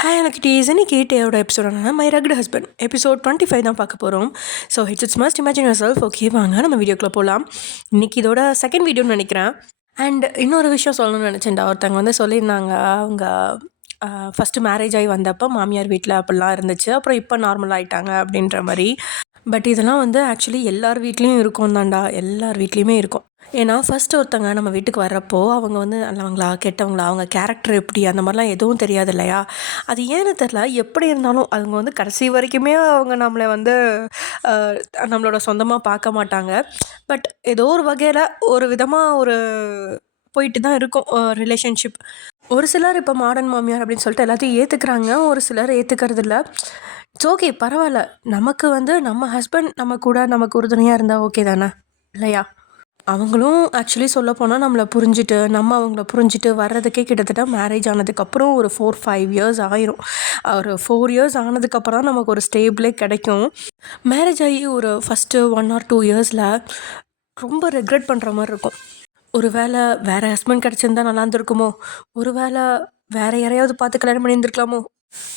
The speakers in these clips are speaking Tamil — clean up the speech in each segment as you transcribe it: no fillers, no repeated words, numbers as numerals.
ஹாய் எனக்கு டீஸ் இன்னைக்கு டேயோட எபிசோட் என்னன்னா மை ரக்டு ஹஸ்பண்ட் எபிசோட் 25 தான் பார்க்க போகிறோம். So it's must imagine your self. Okay வாங்க நம்ம வீடியோக்குள்ளே போகலாம். இன்றைக்கி இதோட செகண்ட் வீடியோன்னு நினைக்கிறேன். அண்ட் இன்னொரு விஷயம் சொல்லணும்னு நினச்சேன்டா. ஒருத்தவங்க வந்து சொல்லியிருந்தாங்க அவங்க ஃபஸ்ட்டு மேரேஜ் ஆகி வந்தப்போ மாமியார் வீட்டில் அப்படிலாம் இருந்துச்சு, அப்புறம் இப்போ நார்மல் ஆகிட்டாங்க அப்படின்ற மாதிரி. பட் இதெல்லாம் வந்து ஆக்சுவலி எல்லார் வீட்லேயும் இருக்கும் தான்டா, எல்லார் வீட்லேயுமே இருக்கும். ஏன்னா ஃபஸ்ட்டு ஒருத்தங்க நம்ம வீட்டுக்கு வர்றப்போ அவங்க வந்து நல்லவங்களா கெட்டவங்களா, அவங்க கேரக்டர் எப்படி, அந்த மாதிரிலாம் எதுவும் தெரியாது இல்லையா? அது ஏன்னு தெரில, எப்படி இருந்தாலும் அவங்க வந்து கடைசி வரைக்குமே அவங்க நம்மளை வந்து நம்மளோட சொந்தமாக பார்க்க மாட்டாங்க. பட் ஏதோ ஒரு வகையில் ஒரு விதமாக ஒரு போயிட்டு தான் இருக்கும் ரிலேஷன்ஷிப். ஒரு சிலர் இப்போ மாடர்ன் மாமியார் அப்படின்னு சொல்லிட்டு எல்லாத்தையும் ஏற்றுக்கிறாங்க, ஒரு சிலர் ஏற்றுக்கிறது இல்லை. இட்ஸ் ஓகே, பரவாயில்ல. நமக்கு வந்து நம்ம ஹஸ்பண்ட் நம்ம கூட நமக்கு உறுதுணையாக இருந்தால் ஓகே தானே இல்லையா? அவங்களும் ஆக்சுவலி சொல்லப்போனால் நம்மளை புரிஞ்சுட்டு நம்ம அவங்கள புரிஞ்சுட்டு வர்றதுக்கே கிட்டத்தட்ட மேரேஜ் ஆனதுக்கப்புறம் ஒரு 4-5 இயர்ஸ் ஆயிரும். ஒரு 4 இயர்ஸ் ஆனதுக்கப்புறம் தான் நமக்கு ஒரு ஸ்டேபிளே கிடைக்கும். மேரேஜ் ஆகி ஒரு ஃபஸ்ட்டு 1 or 2 இயர்ஸில் ரொம்ப ரெக்ரெட் பண்ணுற மாதிரி இருக்கும். ஒரு வேளை வேறு ஹஸ்பண்ட் கிடச்சிருந்தா நல்லா இருந்திருக்குமோ, ஒரு வேளை வேறு யாரையாவது பார்த்து கல்யாணம் பண்ணியிருந்துருக்கலாமோ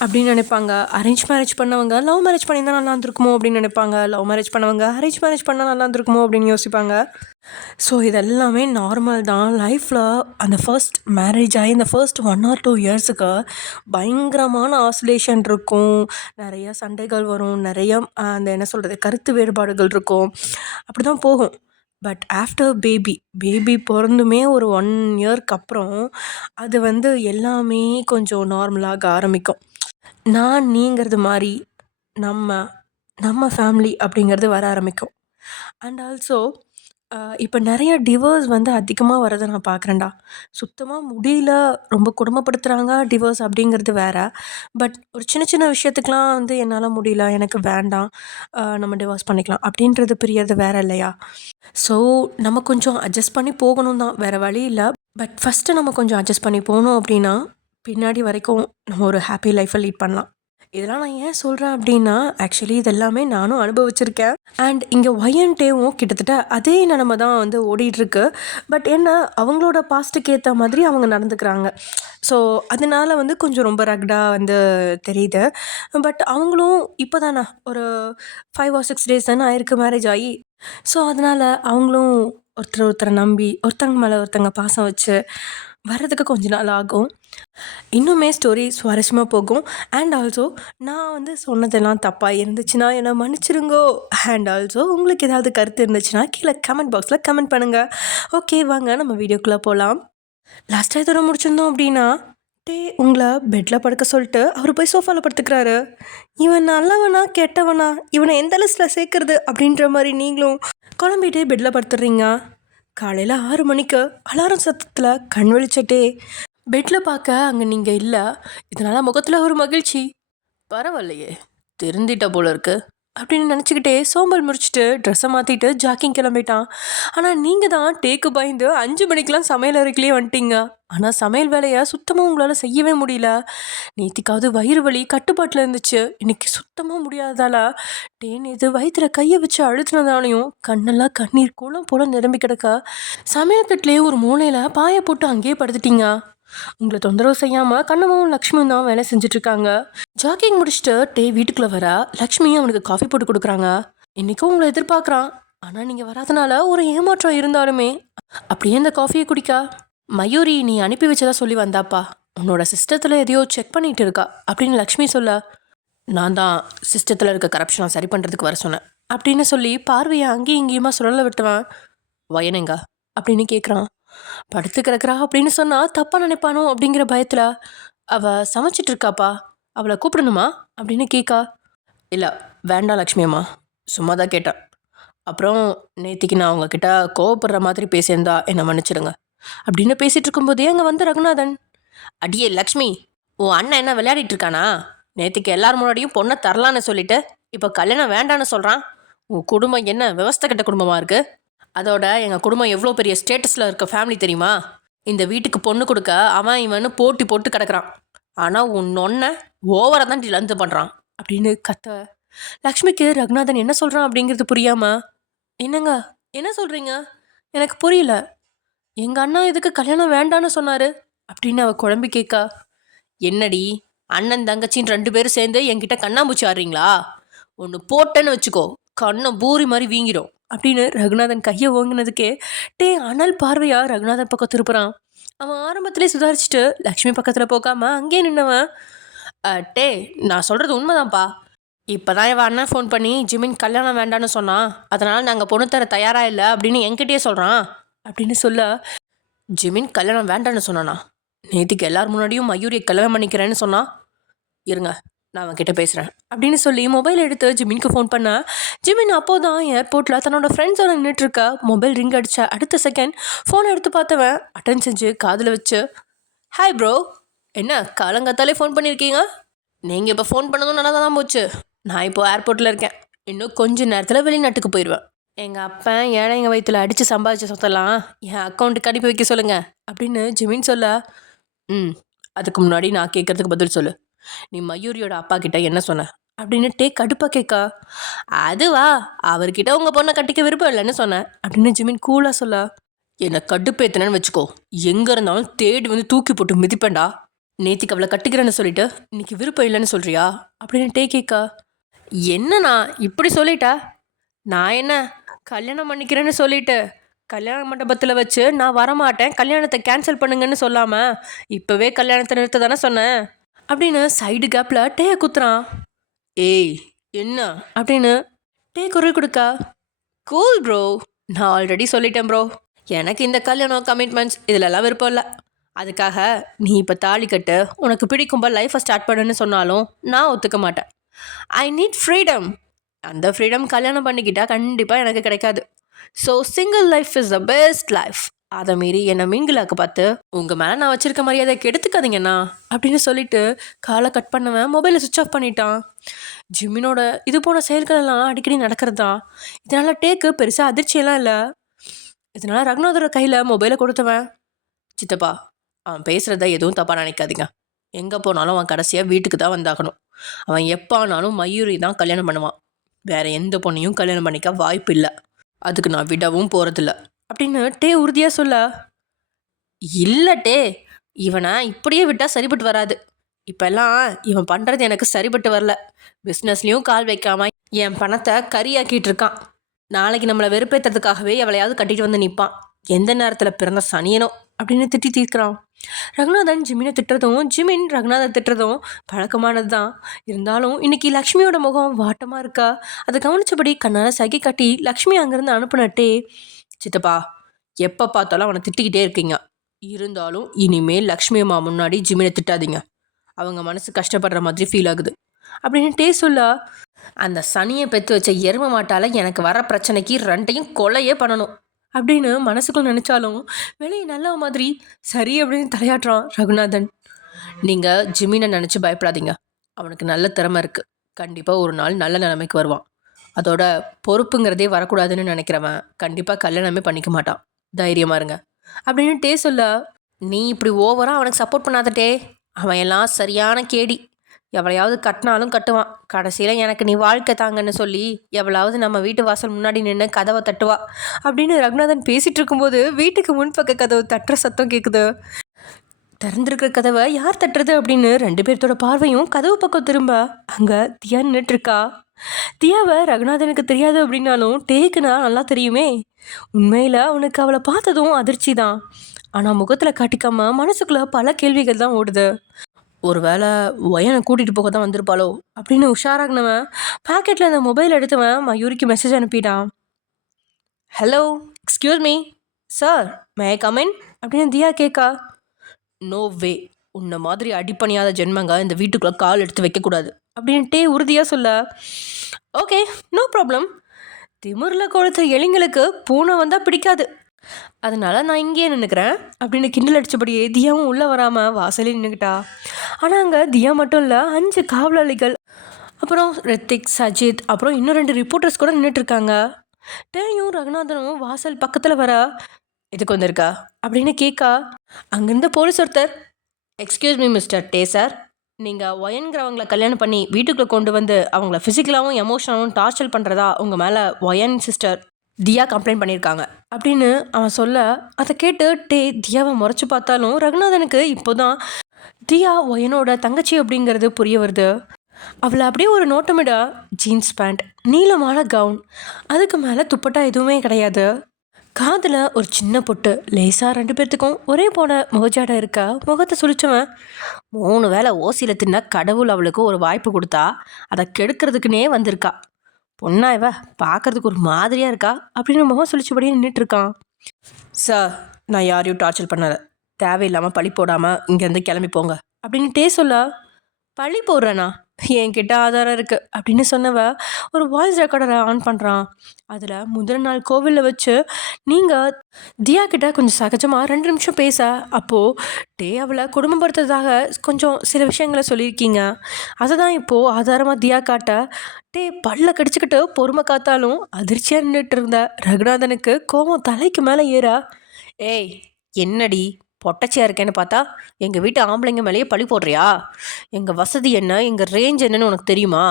அப்படின்னு நினைப்பாங்க. அரேஞ்ச் மேரேஜ் பண்ணவங்க லவ் மேரேஜ் பண்ணியிருந்தால் நல்லா இருந்திருக்குமோ அப்படின்னு நினைப்பாங்க. லவ் மேரேஜ் பண்ணவங்க அரேஞ்ச் மேரேஜ் பண்ணால் நல்லா இருந்திருக்குமோ அப்படின்னு யோசிப்பாங்க. ஸோ இதெல்லாமே நார்மல் தான் லைஃப்பில். அந்த ஃபர்ஸ்ட் மேரேஜ் ஆகி இந்த ஃபர்ஸ்ட் 1 or 2 இயர்ஸுக்கு பயங்கரமான ஆசிலேஷன் இருக்கும், நிறைய சண்டைகள் வரும், நிறைய அந்த என்ன சொல்கிறது கருத்து வேறுபாடுகள் இருக்கும், அப்படி தான் போகும். பட் ஆஃப்டர் பேபி பிறந்துமே ஒரு 1 இயர்க்கு அப்புறம் அது வந்து எல்லாமே கொஞ்சம் நார்மலாக ஆரம்பிக்கும். நான் நீங்கிறது மாதிரி நம்ம நம்ம ஃபேமிலி அப்படிங்கிறது வர ஆரம்பிக்கும். அண்ட் ஆல்சோ இப்போ நிறைய டிவோர்ஸ் வந்து அதிகமாக வரதை நான் பார்க்குறேன்டா. சுத்தமாக முடியல, ரொம்ப கொடுமைப்படுத்துகிறாங்க, டிவோர்ஸ் அப்படிங்கிறது வேற. பட் ஒரு சின்ன சின்ன விஷயத்துக்கெலாம் வந்து என்னால் முடியல, எனக்கு வேண்டாம், நம்ம டிவோர்ஸ் பண்ணிக்கலாம் அப்படின்றது பிரியறது வேற இல்லையா? ஸோ நம்ம கொஞ்சம் அட்ஜஸ்ட் பண்ணி போகணும் தான், வேறு வழி இல்லை. பட் ஃபஸ்ட்டு நம்ம கொஞ்சம் அட்ஜஸ்ட் பண்ணி போனோம் அப்படின்னா பின்னாடி வரைக்கும் நம்ம ஒரு ஹாப்பி லைஃப்பை லீட் பண்ணலாம். இதெல்லாம் நான் ஏன் சொல்கிறேன் அப்படின்னா, ஆக்சுவலி இதெல்லாமே நானும் அனுபவிச்சிருக்கேன். அண்ட் இங்கே ஒய்என்டேவும் கிட்டத்தட்ட அதே நிலமை தான் வந்து ஓடிட்டுருக்கு. பட் என்ன, அவங்களோட பாஸ்ட்டுக்கு ஏற்ற மாதிரி அவங்க நடந்துக்கிறாங்க. ஸோ அதனால வந்து கொஞ்சம் ரொம்ப ரக்டாக வந்து தெரியுது. பட் அவங்களும் இப்போ தானே ஒரு 5 or 6 days தானே ஆயிருக்கு மேரேஜ் ஆகி. ஸோ அதனால் அவங்களும் ஒருத்தரை நம்பி ஒருத்தங்க மேலே ஒருத்தங்க பாசம் வச்சு வர்றதுக்கு கொஞ்ச நாள் ஆகும். இன்னுமே ஸ்டோரி சுவாரஸ்யமாக போகும். அண்ட் ஆல்சோ நான் வந்து சொன்னதெல்லாம் தப்பாக இருந்துச்சுன்னா என்னை மன்னிச்சிருங்கோ. அண்ட் ஆல்சோ உங்களுக்கு ஏதாவது கருத்து இருந்துச்சுன்னா கீழே கமெண்ட் பாக்ஸில் கமெண்ட் பண்ணுங்கள். ஓகே வாங்க நம்ம வீடியோக்குள்ளே போகலாம். லாஸ்ட்டாக இதோட முடிச்சிருந்தோம் அப்படின்னா, உங்களை பெட்டில் படுக்க சொல்லிட்டு அவர் போய் சோஃபாவில் படுத்துக்கிறாரு. இவன் நல்லவனா கெட்டவனா, இவனை எந்த லிஸ்ட்டில் சேர்க்குறது அப்படின்ற மாதிரி நீங்களும் குழம்பிட்டே பெட்டில் படுத்துடுறீங்க. காலையில் 6 மணிக்கு அலாரம் சத்தத்தில் கண் விழிச்சிட்டே பெட்டில் பார்க்க அங்கே நீங்கள் இல்லை. இதனால் முகத்தில் ஒரு மகிழ்ச்சி. பரவாயில்லையே, திருந்திட்ட போல இருக்கு அப்படின்னு நினச்சிக்கிட்டே சோம்பல் முடிச்சுட்டு ட்ரெஸ்ஸை மாற்றிட்டு ஜாக்கிங் கிளம்பிட்டான். ஆனால் நீங்கள் தான் டேக்கு பயந்து 5 மணிக்கெலாம் சமையல் அறைக்குள்ளேயே வந்துட்டீங்க. ஆனால் சமையல் வேலையை சுத்தமாக உங்களால் செய்யவே முடியல. நேற்றுக்காவது வயிறு வலி கட்டுப்பாட்டில் இருந்துச்சு, இன்றைக்கி சுத்தமாக முடியாததால் நேற்று வயிற்றுல கையை வச்சு அழுத்தினதாலையும் கண்ணெல்லாம் கண்ணீர் குளம் போல நிரம்பி கிடக்க சமையல் கட்டிலே ஒரு மூலையில் பாயை போட்டு அங்கேயே படுத்துட்டீங்க. உங்களை தொந்தரவு செய்யாமல் கண்ணம்மாவும் லக்ஷ்மியும் தான் வேலை செஞ்சிட்ருக்காங்க. ஜாக்கிங் முடிச்சுட்டு வீட்டுக்குள்ளே வர லக்ஷ்மியும் அவனுக்கு காஃபி போட்டு கொடுக்குறாங்க. இன்றைக்கும் உங்களை எதிர்பார்க்குறான். ஆனால் நீங்கள் வராதனால ஒரு ஏமாற்றம் இருந்தாலுமே அப்படியே இந்த காஃபியை குடிக்க. மயூரி நீ அனுப்பி வச்சதா சொல்லி வந்தாப்பா, உன்னோட சிஸ்டத்தில் எதையோ செக் பண்ணிகிட்டு இருக்கா அப்படின்னு லக்ஷ்மி சொல்ல, நான் தான் சிஸ்டத்தில் இருக்க கரப்ஷனை சரி பண்ணுறதுக்கு வர சொன்னேன் அப்படின்னு சொல்லி பார்வையை அங்கேயும் இங்கேயுமா சுழல விட்டுவான். வயனுங்க அப்படின்னு கேட்குறான். படுத்து கிடக்குறா அப்படின்னு சொன்னால் தப்பாக நினைப்பானோ அப்படிங்கிற பயத்தில், அவள் சமைச்சிட்ருக்காப்பா, அவளை கூப்பிடணுமா அப்படின்னு கேட்கா. இல்லை வேண்டாம் லக்ஷ்மி அம்மா, சும்மா தான் கேட்டேன். அப்புறம் நேத்திக்கு நான் அவங்கக்கிட்ட கோவப்படுற மாதிரி பேசியிருந்தா என்னை மன்னிச்சிடுங்க அப்படின்னு பேசிகிட்டு இருக்கும்போதே அங்கே வந்து ரகுநாதன், அடியே லக்ஷ்மி, உன் அண்ணன் என்ன விளையாடிட்டு இருக்கானா? நேற்றுக்கு எல்லார் முன்னாடியும் பொண்ணை தரலான்னு சொல்லிட்டு இப்போ கல்யாணம் வேண்டான்னு சொல்கிறான். உன் குடும்பம் என்ன விவஸ்தை கட்ட குடும்பமாக இருக்குது? அதோட எங்கள் குடும்பம் எவ்வளோ பெரிய ஸ்டேட்டஸில் இருக்க ஃபேமிலி தெரியுமா? இந்த வீட்டுக்கு பொண்ணு கொடுக்க அவன் இவன்னு போட்டி போட்டு கிடக்குறான். ஆனால் உன் ஒன்றை ஓவராக தான் லந்து பண்ணுறான் அப்படின்னு கத்த. லக்ஷ்மிக்கு ரகுநாதன் என்ன சொல்கிறான் அப்படிங்கிறது புரியாம, என்னங்க என்ன சொல்கிறீங்க, எனக்கு புரியல, எங்கள் அண்ணா இதுக்கு கல்யாணம் வேண்டான்னு சொன்னார் அப்படின்னு அவள் குழம்பி கேட்கா. என்னடி அண்ணன் தங்கச்சின்னு 2 பேரும் சேர்ந்து என்கிட்ட கண்ணாமூச்சி ஆடுறீங்களா? ஒன்று போட்டேன்னு வச்சுக்கோ, கண்ணை பூரி மாதிரி வீங்கிடும் அப்படின்னு ரகுநாதன் கையை ஓங்கினதுக்கே அனல் பார்வையா ரகுநாதன் பக்கம் திருப்புறான். அவன் ஆரம்பத்திலே சுதாரிச்சுட்டு லக்ஷ்மி பக்கத்தில் போகாம அங்கேயே நின்னவன், டே நான் சொல்கிறது உண்மைதான்ப்பா. இப்போ தான் இவன் அண்ணன் ஃபோன் பண்ணி ஜிமின் கல்யாணம் வேண்டான்னு சொன்னான், அதனால் நாங்கள் பொண்ணு தர தயாராக இல்லை அப்படின்னு என்கிட்டயே சொல்கிறான் அப்படின்னு சொல்ல, ஜிமின் கல்யாணம் வேண்டான்னு சொன்னானா? நேற்றுக்கு எல்லார் முன்னாடியும் மயூரியை கல்யாணம் பண்ணிக்கிறேன்னு சொன்னான். இருங்க நான் அவன்கிட்ட பேசுகிறேன் அப்படின்னு சொல்லி மொபைல் எடுத்து ஜிமின்க்கு ஃபோன் பண்ண, ஜிமின் அப்போ தான் ஏர்போர்ட்டில் தன்னோட ஃப்ரெண்ட்ஸோட நின்றுட்டுருக்க. மொபைல் ரிங் அடித்த அடுத்த செகண்ட் ஃபோனை எடுத்து பார்த்தவன் அட்டன் செஞ்சு காதில் வச்சு, ஹாய் ப்ரோ, என்ன காலங்காத்தாலே ஃபோன் பண்ணியிருக்கீங்க? நீங்கள் இப்போ ஃபோன் பண்ணதும் நல்லா தான் போச்சு. நான் இப்போது ஏர்போர்ட்டில் இருக்கேன். இன்னும் கொஞ்சம் நேரத்தில் வெளிநாட்டுக்கு போயிடுவேன். எங்கள் அப்பா ஏழைங்க வயிற்றில் அடித்து சம்பாதிச்ச சொத்தெல்லாம் என் அக்கௌண்ட்டுக்கு அனுப்பி வைக்க சொல்லுங்கள் அப்படின்னு ஜிமின் சொல்ல, அதுக்கு முன்னாடி நான் கேட்குறதுக்கு பதில் சொல்லு. நீ மயூரியோட அப்பா கிட்ட என்ன சொன்ன அப்படின்னு கடுப்பாக கேட்கா. அதுவா, அவர்கிட்ட உங்கள் பொண்ணை கட்டிக்க விருப்பம் இல்லைன்னு சொன்னேன் அப்படின்னு ஜிமின் கூலாக சொல்ல, என்னை கடுப்பேத்தினேன்னு வச்சுக்கோ, எங்கே இருந்தாலும் தேடி வந்து தூக்கி போட்டு மிதிப்பேன்டா. நேற்றுக்கு அவளை கட்டிக்கிறேன்னு சொல்லிட்டு இன்னைக்கு விருப்பம் இல்லைன்னு சொல்கிறியா அப்படின்னு கேட்கா. என்னண்ணா இப்படி சொல்லிட்டா? நான் என்ன கல்யாணம் பண்ணிக்கிறேன்னு சொல்லிட்டு கல்யாண மண்டபத்தில் வச்சு நான் வரமாட்டேன், கல்யாணத்தை கேன்சல் பண்ணுங்கன்னு சொல்லாமல் இப்போவே கல்யாணத்தை நிறுத்த தானே சொன்னேன் அப்படின்னு சைடு கேப்பில் குத்துறான். ஏய் என்ன அப்படின்னு குரல் கொடுக்கா. கூல் ப்ரோ, நான் ஆல்ரெடி சொல்லிட்டேன் ப்ரோ, எனக்கு இந்த கல்யாணம் கமிட்மெண்ட்ஸ் இதிலெல்லாம் விருப்பம் இல்லை. அதுக்காக நீ இப்போ தாலி கட்டு, உனக்கு பிடிக்கும்போ லைஃப்பை ஸ்டார்ட் பண்ணுன்னு சொன்னாலும் நான் ஒத்துக்க மாட்டேன். I need freedom. அந்த ஃப்ரீடம் கல்யாணம் பண்ணிக்கிட்டால் கண்டிப்பாக எனக்கு கிடைக்காது. So single life is the best life. அதை மீறி என்னை மிங்கிலாக்க பார்த்து உங்கள் மேலே நான் வச்சுருக்க மரியாதை கெடுத்துக்காதீங்கண்ணா அப்படின்னு சொல்லிட்டு காலை கட் பண்ணவன் மொபைலை சுவிட்ச் ஆஃப் பண்ணிட்டான். ஜிம்மினோட இது போன செயல்கள் எல்லாம் அடிக்கடி நடக்கிறது தான். இதனால் பெருசாக அதிர்ச்சியெல்லாம் இல்லை. இதனால் ரகுநாதரோட கையில் மொபைலை கொடுத்தவன், சித்தப்பா அவன் பேசுகிறத எதுவும் தப்பாக நினைக்காதீங்க. எங்கே போனாலும் அவன் கடைசியாக வீட்டுக்கு தான் வந்தாகணும். அவன் எப்போனாலும் மயூரி தான் கல்யாணம் பண்ணுவான். வேறு எந்த பொண்ணையும் கல்யாணம் பண்ணிக்க வாய்ப்பு இல்லை. அதுக்கு நான் விடவும் போகிறதில்ல அப்படின்னு உறுதியாக சொல்ல, இல்லை இவனை இப்படியே விட்டால் சரிப்பட்டு வராது. இப்போல்லாம் இவன் பண்ணுறது எனக்கு சரிப்பட்டு வரல. பிஸ்னஸ்லேயும் கால் வைக்காம என் பணத்தை கறியாக்கிட்டு இருக்கான். நாளைக்கு நம்மளை வெறுப்பேற்றுறதுக்காகவே எவளையாவது கட்டிட்டு வந்து நிற்பான். எந்த நேரத்தில் பிறந்த சனியனோ அப்படின்னு திட்டி தீர்க்கிறான். ரகுநாதன் ஜிமினை திட்டுறதும் ஜிமின் ரகுநாதன் திட்டுறதும் பழக்கமானது தான். இருந்தாலும் இன்னைக்கு லக்ஷ்மியோட முகம் வாட்டமாக இருக்கா. அதை கவனிச்சபடி கண்ணால் சகி காட்டி லக்ஷ்மி அங்கேருந்து அனுப்புனட்டே, சித்தப்பா எப்போ பார்த்தாலும் அவனை திட்டிக்கிட்டே இருக்கீங்க. இருந்தாலும் இனிமேல் லக்ஷ்மி அம்மா முன்னாடி ஜிமினை திட்டாதீங்க. அவங்க மனசு கஷ்டப்படுற மாதிரி ஃபீல் ஆகுது அப்படின்னு சொல்ல, அந்த சனியை பெற்று வச்ச எரும மாட்டால் எனக்கு வர பிரச்சனைக்கு 2யும் கொலையே பண்ணணும் அப்படின்னு மனசுக்குள்ள நினச்சாலும் வெளியே நல்ல மாதிரி சரி அப்படின்னு தலையாட்டுறான் ரகுநாதன். நீங்கள் ஜிமினை நினச்சி பயப்படாதீங்க. அவனுக்கு நல்ல திறமை இருக்குது. கண்டிப்பாக ஒரு நாள் நல்ல நிலைமைக்கு வருவான். அதோட பொறுப்புங்கிறதே வரக்கூடாதுன்னு நினைக்கிறவன் கண்டிப்பாக கல்யாணமே பண்ணிக்க மாட்டான். தைரியமாக இருங்க அப்படின்னு சொல்ல, நீ இப்படி ஓவராக அவனுக்கு சப்போர்ட் பண்ணாதட்டே. அவன் எல்லாம் சரியான கேடி. எவளையாவது கட்டினாலும் கட்டுவான். கடைசியில் எனக்கு நீ வாழ்க்கை தாங்கன்னு சொல்லி எவளாவது நம்ம வீட்டு வாசல் முன்னாடி நின்று கதவை தட்டுவா அப்படின்னு ரகுநாதன் பேசிகிட்டு இருக்கும்போது வீட்டுக்கு முன்பக்க கதவு தட்டுற சத்தம் கேட்குது. திறந்துருக்கிற கதவை யார் தட்டுறது அப்படின்னு 2 பேர்த்தோட பார்வையும் கதவு பக்கம் திரும்ப அங்கே தியா நின்றுட்டுருக்கா. தியாவை ரகுநாதனுக்கு தெரியாது அப்படின்னாலும் டேக்குனா நல்லா தெரியுமே. உண்மையில் அவனுக்கு அவளை பார்த்ததும் அதிர்ச்சி தான். ஆனால் முகத்தில் காட்டிக்காம மனசுக்குள்ளே பல கேள்விகள் தான் ஓடுது. ஒரு வேளை ஒயனை கூட்டிகிட்டு போக தான் வந்திருப்பாளோ அப்படின்னு உஷாராகினவன் பாக்கெட்டில் அந்த மொபைல் எடுத்தவன் மயூரிக்கு மெசேஜ் அனுப்பிட்டான். Hello, excuse me sir, may I come in அப்படின்னு தியா கேட்கா. நோ வே, உன்னை மாதிரி அடிப்பணியாத ஜென்மங்க இந்த வீட்டுக்குள்ளே கால் எடுத்து வைக்கக்கூடாது அப்படின்ட்டே உறுதியாக சொல்ல, ஓகே நோ ப்ராப்ளம். திமிரில் கொளுத்த எலிங்களுக்கு பூனை வந்தால் பிடிக்காது, அதனால நான் இங்கேயே நின்றுக்கிறேன் அப்படின்னு கிண்டல் அடித்தபடியே தியாவும் உள்ளே வராமல் வாசலே நின்றுக்கிட்டா. ஆனால் அங்கே தியா மட்டும் இல்லை, 5 காவலாளிகள், அப்புறம் ரித்திக், சஜித், அப்புறம் இன்னும் 2 ரிப்போர்ட்டர்ஸ் கூட நின்றுட்டுருக்காங்க. டேயும் ரகுநாதனும் வாசல் பக்கத்தில் வர, எதுக்கு வந்திருக்கா அப்படின்னு கேட்கா. அங்கேருந்து போலீஸ் ஒருத்தர், excuse me mister day sir, நீங்கள் ஒயன்கிறவங்களை கல்யாணம் பண்ணி வீட்டுக்குள்ளே கொண்டு வந்து அவங்கள ஃபிசிக்கலாகவும் எமோஷனலாகவும் டார்ச்சர் பண்ணுறதா உங்கள் மேலே ஒயன் சிஸ்டர் தியா கம்ப்ளைண்ட் பண்ணியிருக்காங்க அப்படின்னு அவன் சொல்ல, அதை கேட்டு தியாவை முறைச்சி பார்த்தாலும் ரகுநாதனுக்கு இப்போ தான் தியா ஒயனோட தங்கச்சி அப்படிங்கிறது புரிய வருது. அவளை அப்படியே ஒரு நோட்டமிட ஜீன்ஸ் பேண்ட், நீளமான கவுன், அதுக்கு மேலே துப்பட்டா எதுவுமே கிடையாது. காதில் ஒரு சின்ன பொட்டு, லேசாக 2 பேர்த்துக்கும் ஒரே போன முகஜாடை இருக்கா. முகத்தை சுழிச்சவன் 3 வேளை ஓசியில் தின்ன கடவுள் அவளுக்கு ஒரு வாய்ப்பு கொடுத்தா அதை கெடுக்கிறதுக்குன்னே வந்திருக்கா. பொண்ணா இவ பார்க்கறதுக்கு ஒரு மாதிரியாக இருக்கா அப்படின்னு முகம் சுழிச்சபடியே நின்றுட்டு இருக்கான். சார், நான் யாரையும் டார்ச்சர் பண்ணலை, தேவையில்லாமல் பழி போடாமல் இங்கேருந்து கிளம்பி போங்க அப்படின்ட்டே சொல்ல. பழி போடுறேண்ணா, என்கிட்ட ஆதாரம் இருக்குது அப்படின்னு சொன்னவ ஒரு வாய்ஸ் ரெக்கார்டரை ஆன் பண்ணுறான். அதில் முதல் நாள் கோவிலில் வச்சு நீங்கள் தியா கிட்ட கொஞ்சம் சகஜமாக 2 நிமிஷம் பேச, அப்போது அவளை குடும்பப்படுத்துறதாக கொஞ்சம் சில விஷயங்களை சொல்லியிருக்கீங்க. அதை தான் இப்போது ஆதாரமாக தியா காட்ட பல்ல கடிச்சிக்கிட்டு பொறுமை காத்தாலும் அதிர்ச்சியாக நின்றுட்டு இருந்த ரகுநாதனுக்கு கோபம் தலைக்கு மேலே ஏற, ஏய் என்னடி பொட்டச்சியாக இருக்கேன்னு பார்த்தா எங்கள் வீட்டு ஆம்பளைங்க மேலேயே பழி போடுறியா? எங்கள் வசதி என்ன, எங்கள் ரேஞ்ச் என்னன்னு உனக்கு தெரியுமா?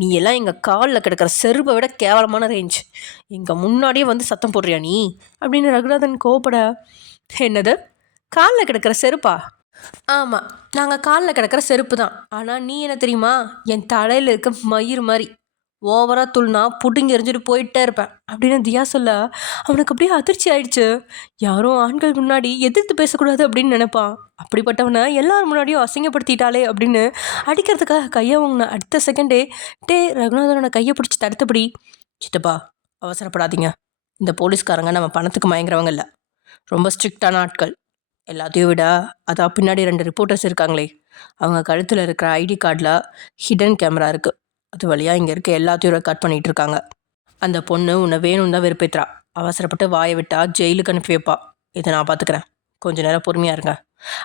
நீ எல்லாம் எங்கள் காலில் கிடக்கிற செருப்பை விட கேவலமான ரேஞ்ச். எங்கள் முன்னாடியே வந்து சத்தம் போடுறியா நீ அப்படின்னு ரகுநாதன் கோபப்பட, என்னது காலில் கிடக்கிற செருப்பா? ஆமாம், நாங்கள் காலில் கிடக்கிற செருப்பு தான். ஆனால் நீ என்ன தெரியுமா, என் தலையில் இருக்க மயிர் மாதிரி ஓவராக துள்னா புட்டுங்கி எரிஞ்சிட்டு போயிட்டே இருப்பேன் அப்படின்னு தியா சொல்ல அவனுக்கு அப்படியே அதிர்ச்சி ஆயிடுச்சு. யாரும் ஆண்கள் முன்னாடி எதிர்த்து பேசக்கூடாது அப்படின்னு நினைப்பான். அப்படிப்பட்டவனை எல்லாரும் முன்னாடியும் அசிங்கப்படுத்திட்டாலே அப்படின்னு அடிக்கிறதுக்காக கையை வாங்கின அடுத்த செகண்டே ரகுநாதனோட கையை பிடிச்சி தடுத்தபடி, சித்தப்பா அவசரப்படாதீங்க, இந்த போலீஸ்காரங்க நம்ம பணத்துக்கு மயங்குறவங்க இல்லை, ரொம்ப ஸ்ட்ரிக்டான ஆட்கள். எல்லாத்தையும் விட அதான் பின்னாடி 2 ரிப்போர்ட்டர்ஸ் இருக்காங்களே, அவங்க கழுத்தில் இருக்கிற ஐடி கார்டில் ஹிடன் கேமரா இருக்குது. அது வழியாக இங்கே இருக்க எல்லாத்தையும் ரெக்கார்ட் பண்ணிகிட்டு இருக்காங்க. அந்த பொண்ணு உன்னை வேணும்னு தான் வெறுப்பேத்துறா. அவசரப்பட்டு வாயை விட்டா ஜெயிலுக்கு அனுப்பி வைப்பா. இதை நான் பார்த்துக்கிறேன், கொஞ்சம் நேரம் பொறுமையாக இருங்க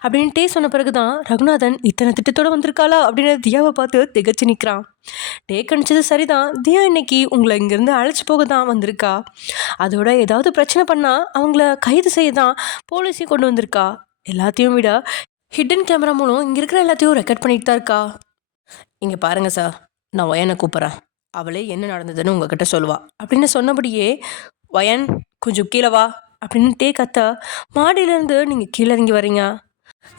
அப்படின்ட்டே சொன்ன பிறகு தான் ரகுநாதன் இத்தனை திட்டத்தோடு வந்திருக்காளா அப்படின்னு தியாவை பார்த்து திகச்சு நிற்கிறான். கணிச்சது சரிதான், தியா இன்னைக்கு உங்களை இங்கேருந்து அழைச்சி போக தான் வந்திருக்கா. அதோட ஏதாவது பிரச்சனை பண்ணால் அவங்கள கைது செய்ய தான் போலீஸையும் கொண்டு வந்திருக்கா. எல்லாத்தையும் விட ஹிடன் கேமரா மூலம் இங்கே இருக்கிற எல்லாத்தையும் ரெக்கார்ட் பண்ணிட்டு தான் இருக்கா. இங்கே பாருங்கள் சார், நான் ஒயனை கூப்பிட்றேன், அவளே என்ன நடந்ததுன்னு உங்ககிட்ட சொல்லுவா அப்படின்னு சொன்னபடியே, ஒயன் கொஞ்சம் கீழே வா அப்படின்னு கத்த மாடியிலேருந்து நீங்கள் கீழே இறங்கி வரீங்க.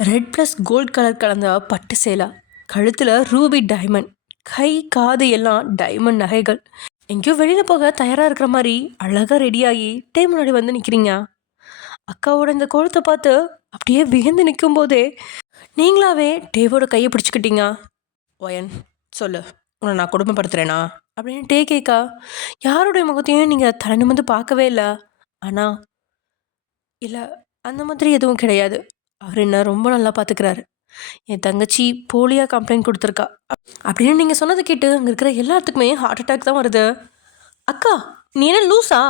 ரெட் ப்ளஸ் கோல்ட் கலர் கலந்த பட்டு சேலை, கழுத்தில் ரூபி டைமண்ட், கை காது எல்லாம் டைமண்ட் நகைகள், எங்கேயோ வெளியில் போக தயாராக இருக்கிற மாதிரி அழகாக ரெடியாகி முன்னாடி வந்து நிற்கிறீங்க. அக்காவோட இந்த கோலத்தை பார்த்து அப்படியே வியந்து நிற்கும் போதே நீங்களாவே டேவோட கையை பிடிச்சிக்கிட்டீங்க. ஒயன் சொல்லு, உன்னை நான் குடும்பப்படுத்துகிறேனா அப்படின்னு கேட்கா. யாருடைய முகத்தையும் நீங்கள் தலை நிமிர்ந்து பார்க்கவே இல்லை. ஆனால் இல்லை, அந்த மாதிரி எதுவும் கிடையாது. அவர் என்ன ரொம்ப நல்லா பார்த்துக்கிறாரு. என் தங்கச்சி போலியாக கம்ப்ளைண்ட் கொடுத்துருக்கா அப்படின்னு நீங்கள் சொன்னதை கேட்டு அங்கே இருக்கிற எல்லாத்துக்குமே ஹார்ட் அட்டாக் தான் வருது. அக்கா நீ என்ன லூஸா?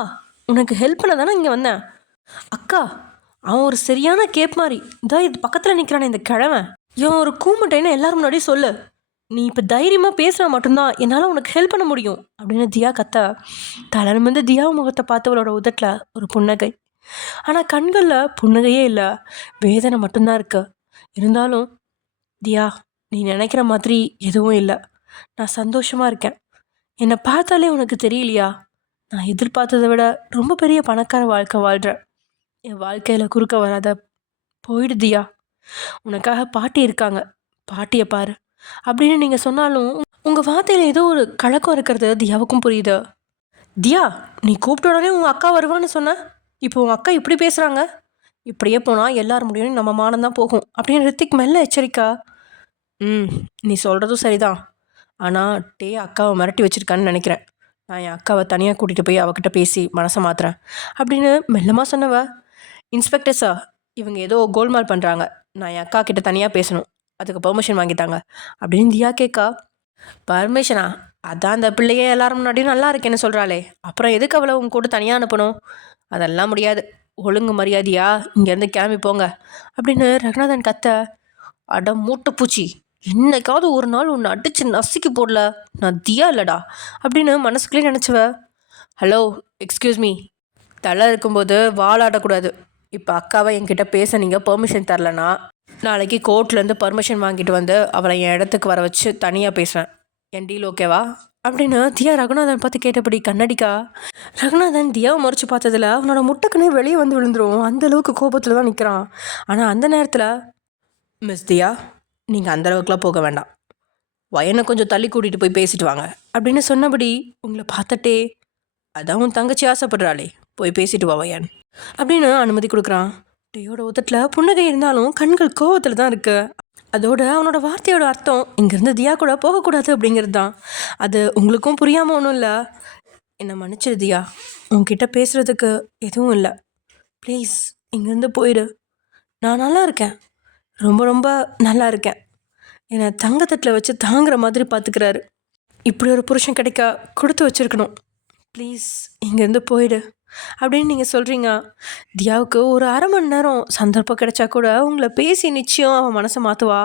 உனக்கு ஹெல்ப் பண்ண தானே இங்கே வந்தேன். அக்கா அவன் ஒரு சரியான கேப் மாதிரி இதான் இது பக்கத்தில் நிற்கிறானே இந்த கிழமை, இவன் ஒரு கூமுட்டைன்னு எல்லாரும் முன்னாடி சொல்லு. நீ இப்போ தைரியமாக பேசுகிற மட்டும்தான் என்னால் உனக்கு ஹெல்ப் பண்ண முடியும் அப்படின்னு தியா கத்த. தலைன்னு வந்து தியா முகத்தை பார்த்தவளோட உதட்டில் ஒரு புன்னகை. ஆனால் கண்களில் புன்னகையே இல்லை, வேதனை மட்டும்தான் இருக்கு. இருந்தாலும் தியா, நீ நினைக்கிற மாதிரி எதுவும் இல்லை. நான் சந்தோஷமாக இருக்கேன். என்னை பார்த்தாலே உனக்கு தெரியலையா, நான் எதிர்பார்த்ததை விட ரொம்ப பெரிய பணக்கார வாழ்க்கை வாழ்கிறேன். என் வாழ்க்கையில் குறுக்க வராத போயிடு தியா. உனக்காக பாட்டி இருக்காங்க, பாட்டியை பாரு அப்படின்னு நீங்கள் சொன்னாலும் உங்கள் வார்த்தையில் ஏதோ ஒரு கலக்கம் இருக்கிறது தியாவுக்கும் புரியுது. தியா, நீ கூப்பிட்ட உடனே உங்கள் அக்கா வருவான்னு சொன்ன, இப்போ உங்கள் அக்கா இப்படி பேசுகிறாங்க. இப்படியே போனால் எல்லார் முடியும் நம்ம மானம்தான் போகும் அப்படின்னு ரித்திக் மெல்ல எச்சரிக்கா. நீ சொல்கிறதும் சரிதான். ஆனால் அக்காவை மிரட்டி வச்சுருக்கான்னு நினைக்கிறேன். நான் என் அக்காவை தனியாக கூட்டிகிட்டு போய் அவகிட்ட பேசி மனசை மாத்துறேன் அப்படின்னு மெல்லமாக சொன்னவ. இன்ஸ்பெக்டர் சார், இவங்க ஏதோ கோல்மால் பண்ணுறாங்க, நான் என் அக்கா கிட்ட தனியாக பேசணும், அதுக்கு பெர்மிஷன் வாங்கிட்டாங்க அப்படின்னு தியா கேட்கா. பர்மிஷனா? அதான் அந்த பிள்ளையே எல்லாரும் முன்னாடியும் நல்லா இருக்கேன்னு சொல்கிறாளே, அப்புறம் எதுக்கு அவளை உங்க கூட தனியாக அனுப்பணும்? அதெல்லாம் முடியாது, ஒழுங்கு மரியாதையா இங்கேருந்து கிளம்பி போங்க அப்படின்னு ரகுநாதன் கத்த. அட மூட்டைப்பூச்சி, என்னைக்காவது ஒரு நாள் உன்னை அடித்து நசுக்கி போடல, நான் தியா இல்லடா அப்படின்னு மனசுக்குள்ளே நினச்சவ. ஹலோ, எக்ஸ்கியூஸ் மீ, தலை இருக்கும்போது வாழாடக்கூடாது. இப்போ அக்காவை என்கிட்ட பேச நீங்கள் பெர்மிஷன் தரலனா நாளைக்கு கோர்ட்லேருந்து பர்மிஷன் வாங்கிட்டு வந்து அவளை என் இடத்துக்கு வர வச்சு தனியாக பேசுவேன். என் டீல் ஓகேவா அப்படின்னு தியா ரகுநாதன் பார்த்து கேட்டபடி கண்ணடிக்கா. ரகுநாதன் தியாவை முறைச்சி பார்த்ததில் அவனோட முட்டைக்குன்னே வெளியே வந்து விழுந்துடும், அந்தளவுக்கு கோபத்தில் தான் நிற்கிறான். ஆனால் அந்த நேரத்தில், மிஸ் தியா, நீங்கள் அந்தளவுக்குலாம் போக வேண்டாம், வயனை கொஞ்சம் தள்ளி கூட்டிகிட்டு போய் பேசிட்டு வாங்க அப்படின்னு சொன்னபடி உங்களை பார்த்தட்டே, அதான் உன் தங்கச்சி ஆசைப்படுறாளே, போய் பேசிட்டு வா வயன் அப்படின்னு அனுமதி கொடுக்குறான். டேயோட உதட்டில் புன்னகை இருந்தாலும் கண்கள் கோவத்தில் தான் இருக்கு. அதோட அவனோட வார்த்தையோட அர்த்தம் இங்கேருந்து தியா கூட போகக்கூடாது அப்படிங்கிறது தான். அது உங்களுக்கும் புரியாமல் ஒன்றும் இல்லை. என்னை மன்னிச்சிரு தியா, உன்கிட்ட பேசுகிறதுக்கு எதுவும் இல்லை. ப்ளீஸ் இங்கேருந்து போயிடு. நான் நல்லா இருக்கேன், ரொம்ப ரொம்ப நல்லா இருக்கேன். என்னை தங்கத்தட்டில் வச்சு தாங்குற மாதிரி பார்த்துக்கிறாரு. இப்படி ஒரு புருஷன் கிடைக்க கொடுத்து வச்சுருக்கணும். ப்ளீஸ் இங்கேருந்து போயிடு அப்படின்னு நீங்கள் சொல்கிறீங்க. தியாவுக்கு ஒரு அரை மணி நேரம் சந்தர்ப்பம் கிடைச்சா கூட உங்களை பேசி நிச்சயம் அவன் மனசை மாற்றுவா.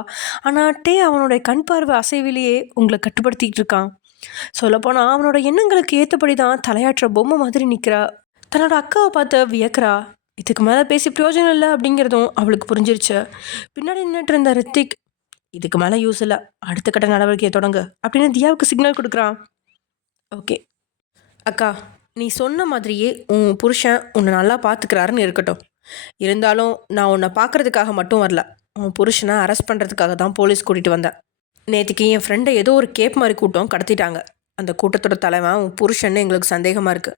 ஆனால் டே அவனுடைய கண் பார்வை அசைவிலேயே உங்களை கட்டுப்படுத்திக்கிட்டு இருக்கான். சொல்லப்போனால் அவனோட எண்ணங்களுக்கு ஏற்றபடி தான் தலையாட்டுற பொம்மை மாதிரி நிற்கிறா. தன்னோட அக்காவை பார்த்து வியக்கிறா. இதுக்கு மேலே பேசி பிரயோஜனம் இல்லை அப்படிங்கிறதும் அவளுக்கு புரிஞ்சிருச்சு. பின்னாடி நின்றுட்டு இருந்த ரித்திக், இதுக்கு மேலே யூஸ் இல்லை, அடுத்த கட்ட நடவடிக்கையை தொடங்கு அப்படின்னு தியாவுக்கு சிக்னல் கொடுக்குறான். ஓகே அக்கா, நீ சொன்ன மாதிரியே உன் புருஷன் உன்னை நல்லா பார்த்துக்கிறாருன்னு இருக்கட்டும். இருந்தாலும் நான் உன்னை பார்க்குறதுக்காக மட்டும் வரல, உன் புருஷனை அரெஸ்ட் பண்ணுறதுக்காக தான் போலீஸ் கூட்டிகிட்டு வந்தேன். நேற்றுக்கு என் ஃப்ரெண்டை ஏதோ ஒரு கேப் மாதிரி கூட்டம் கடத்திட்டாங்க. அந்த கூட்டத்தோட தலைவன் உன் புருஷன்னு எங்களுக்கு சந்தேகமாக இருக்குது.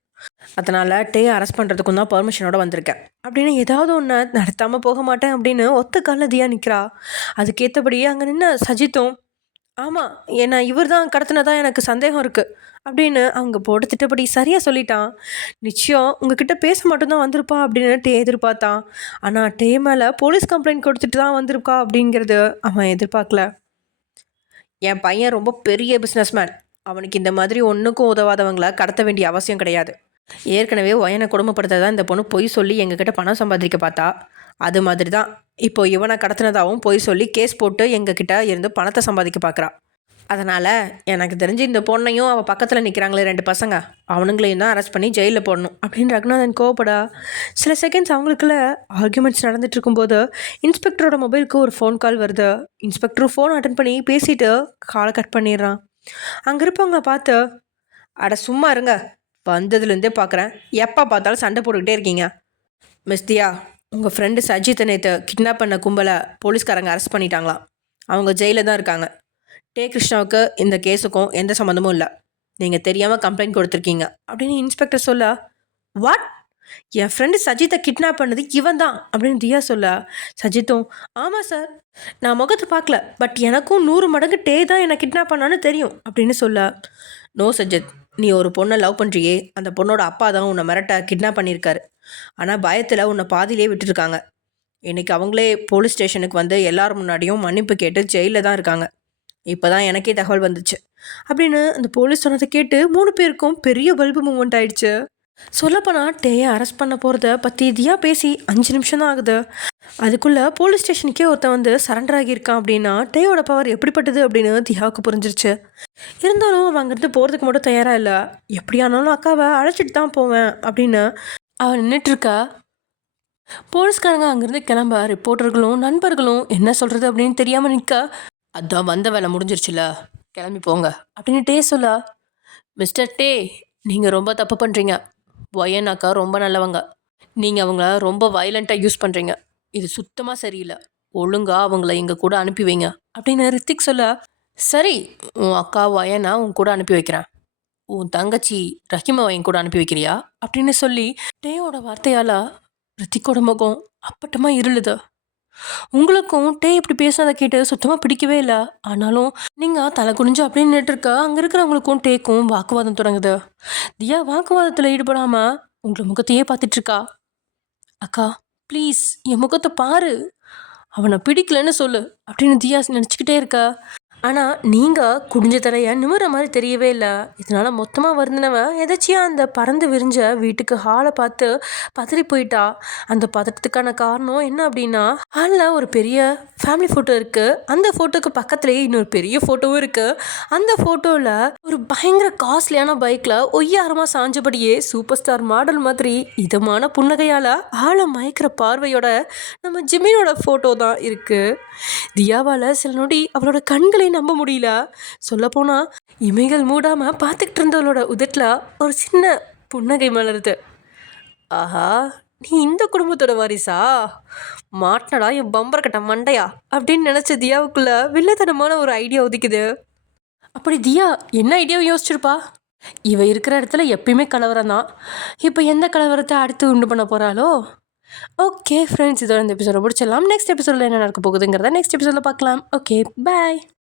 அதனால் டே அரெஸ்ட் பண்ணுறதுக்கும் தான் பர்மிஷனோட வந்திருக்கேன் அப்படின்னு ஏதாவது ஒன்று நடத்தாமல் போக மாட்டேன் அப்படின்னு ஒத்த காலில் தியா நிற்கிறா. அதுக்கேற்றபடியே அங்கே நின்று சஜித்தும், ஆமாம் ஏன்னா இவர் தான் கடத்தினதான் எனக்கு சந்தேகம் இருக்குது அப்படின்னு அவங்க போட்டு திட்டப்படி சரியாக சொல்லிட்டான். நிச்சயம் உங்ககிட்ட பேச மட்டும்தான் வந்திருப்பா அப்படின்னு டே எதிர்பார்த்தான். ஆனால் டே மேலே போலீஸ் கம்ப்ளைண்ட் கொடுத்துட்டு தான் வந்திருக்கா அப்படிங்கிறது அவன் எதிர்பார்க்கல. என் பையன் ரொம்ப பெரிய பிஸ்னஸ்மேன், அவனுக்கு இந்த மாதிரி ஒன்றுக்கும் உதவாதவங்களை கடத்த வேண்டிய அவசியம் கிடையாது. ஏற்கனவே வயனை கொடுமைப்படுத்த தான் இந்த பொண்ணு பொய் சொல்லி எங்ககிட்ட பணம் சம்பாதிக்க பார்த்தா. அது மாதிரி தான் இப்போ இவனை கடத்தினதாகவும் பொய் சொல்லி கேஸ் போட்டு எங்ககிட்ட இருந்து பணத்தை சம்பாதிக்க பார்க்குறா. அதனால் எனக்கு தெரிஞ்சு இந்த பொண்ணையும் அவள் பக்கத்தில் நிற்கிறாங்களே 2 பசங்க, அவனுங்களையும் தான் அரெஸ்ட் பண்ணி ஜெயிலில் போடணும் அப்படின்னு ரகுநாதன் கோவப்படா. சில செகண்ட்ஸ் அவங்களுக்குள்ள ஆர்கியூமெண்ட்ஸ் நடந்துட்டு இருக்கும்போது இன்ஸ்பெக்டரோட மொபைலுக்கு ஒரு ஃபோன் கால் வருது. இன்ஸ்பெக்டரும் ஃபோன் அட்டன் பண்ணி பேசிட்டு காலை கட் பண்ணிடுறான். அங்கே இருப்பவங்கள பார்த்து, அட சும்மா இருங்க, வந்ததுலேருந்தே பார்க்குறேன், எப்போ பார்த்தாலும் சண்டை போட்டுக்கிட்டே இருக்கீங்க. மிஸ் தியா, உங்கள் ஃப்ரெண்டு சஜித்தை நேற்று கிட்னாப் பண்ண கும்பலை போலீஸ்காரங்க அரெஸ்ட் பண்ணிட்டாங்களாம். அவங்க ஜெயிலில் தான் இருக்காங்க. டே கிருஷ்ணாவுக்கு இந்த கேஸுக்கும் எந்த சம்மந்தமும் இல்லை, நீங்கள் தெரியாமல் கம்ப்ளைண்ட் கொடுத்துருக்கீங்க அப்படின்னு இன்ஸ்பெக்டர் சொல்ல, வாட், என் ஃப்ரெண்டு சஜித்தை கிட்னாப் பண்ணது இவன் தான் அப்படின்னு தியா சொல்ல, சஜித்தும், ஆமாம் சார், நான் முகத்தை பார்க்கல, பட் எனக்கும் 100 மடங்கு டே தான் என்னை கிட்னாப் பண்ணான்னு தெரியும் அப்படின்னு சொல்ல, நோ சஜித், நீ ஒரு பொண்ணை லவ் பண்ணுறியே, அந்த பொண்ணோட அப்பா தான் உன்னை மிரட்ட கிட்னாப் பண்ணியிருக்காரு. ஆனால் பயத்தில் உன்னை பாதியிலே விட்டுருக்காங்க. இன்றைக்கி அவங்களே போலீஸ் ஸ்டேஷனுக்கு வந்து எல்லாரும் முன்னாடியும் மன்னிப்பு கேட்டு ஜெயிலில் தான் இருக்காங்க. இப்போ தான் எனக்கே தகவல் வந்துச்சு அப்படின்னு அந்த போலீஸ் சொன்னதை கேட்டு 3 பேருக்கும் பெரிய பல்பு மூமெண்ட் ஆயிடுச்சு. சொல்லப்போனால் டேயை அரெஸ்ட் பண்ண போகிறத பற்றி தியா பேசி 5 நிமிஷம் தான் ஆகுது. அதுக்குள்ளே போலீஸ் ஸ்டேஷனுக்கே ஒருத்தன் வந்து சரண்டர் ஆகியிருக்கான் அப்படின்னா டேயோட பவர் எப்படிப்பட்டது அப்படின்னு தியாவுக்கு புரிஞ்சிருச்சு. இருந்தாலும் அவன் அங்கேருந்து போகிறதுக்கு மட்டும் தயாராக இல்லை. எப்படியானாலும் அக்காவை அழைச்சிட்டு தான் போவேன் அப்படின்னு அவன் நின்றுட்டுருக்கா. போலீஸ்காரங்க அங்கேருந்து கிளம்ப ரிப்போர்ட்டர்களும் நண்பர்களும் என்ன சொல்கிறது அப்படின்னு தெரியாமல் நிற்க, அதான் வந்த வேலை முடிஞ்சிருச்சுல, கிளம்பி போங்க அப்படின்னு டே சொல்ல, மிஸ்டர் டே, நீங்கள் ரொம்ப தப்பு பண்ணுறீங்க. வயன் அக்கா ரொம்ப நல்லவங்க, நீங்கள் அவங்கள ரொம்ப வயலண்ட்டாக யூஸ் பண்ணுறீங்க. இது சுத்தமாக சரியில்லை, ஒழுங்காக அவங்கள எங்கள் கூட அனுப்பி வைங்க அப்படின்னு ரித்திக் சொல்ல, சரி உன் அக்கா வயனா உன் கூட அனுப்பி வைக்கிறேன், உன் தங்கச்சி ரஹிமாவை என் கூட அனுப்பி வைக்கிறியா அப்படின்னு சொல்லி டேயோட வார்த்தையால் ரித்திக்கோட முகம் அப்பட்டமாக இருளுது. உங்களுக்கும் டே இப்படி பேசுனதை கேட்டு சுத்தமாக பிடிக்கவே இல்லை. ஆனாலும் நீங்கள் தலை குனிஞ்சு அப்படின்னு நின்றுருக்க அங்கே இருக்கிறவங்களுக்கும் டேக்கும் வாக்குவாதம் தொடங்குது. தியா வாக்குவாதத்தில் ஈடுபடாமல் உங்களை முகத்தையே பார்த்துட்ருக்கா. அக்கா ப்ளீஸ் என் முகத்தை பாரு, அவனை பிடிக்கலன்னு சொல்லு அப்படின்னு தியா நினச்சிக்கிட்டே இருக்கா. ஆனால் நீங்கள் குடிஞ்ச தரையை நிமிர மாதிரி தெரியவே இல்லை. இதனால் மொத்தமாக வருந்தினவன் எதாச்சியாக அந்த பறந்து விரிஞ்ச வீட்டுக்கு ஹாலை பார்த்து பதறி போயிட்டா. அந்த பதட்டத்துக்கான காரணம் என்ன அப்படின்னா, ஹாலில் ஒரு பெரிய ஃபேமிலி ஃபோட்டோ இருக்குது. அந்த ஃபோட்டோக்கு பக்கத்துலேயே இன்னொரு பெரிய ஃபோட்டோவும் இருக்குது. அந்த ஃபோட்டோவில் ஒரு பயங்கர காஸ்ட்லியான பைக்கில் ஒய்யாரமாக சாஞ்சபடியே சூப்பர் ஸ்டார் மாடல் மாதிரி இதமான புன்னகையால் ஆளை மயக்கிற பார்வையோட நம்ம ஜிமினோட ஃபோட்டோ தான் இருக்குது. தியாவால் சில நொடி அவளோட கண்களை நம்ப முடியல. சொல்லப்போனால் இமைகள் மூடாமல் பார்த்துக்கிட்டு இருந்தவளோட உதட்டில் ஒரு சின்ன புன்னகை மலருது. ஆஹா, நீ இந்த குடும்பத்தோட வாரிசா? மாட்டினடா என் பம்பர் கட்ட மண்டையா அப்படின்னு நினச்ச தியாவுக்குள்ள வில்லத்தனமான ஒரு ஐடியா உதிக்குது. அப்படி தியா என்ன ஐடியாவை யோசிச்சிருப்பா? இவ இருக்கிற இடத்துல எப்பயுமே கலவரம் தான். இப்போ எந்த கலவரத்தை அடுத்து உண்டு பண்ண போகிறாளோ? ஓகே ஃப்ரெண்ட்ஸ், இதோட இந்த எபிசோட முடிச்சிடலாம். நெக்ஸ்ட் எபிசோடில் என்ன நடக்க போகுதுங்கிறத நெக்ஸ்ட் எபிசோடில் பார்க்கலாம். ஓகே, பாய்.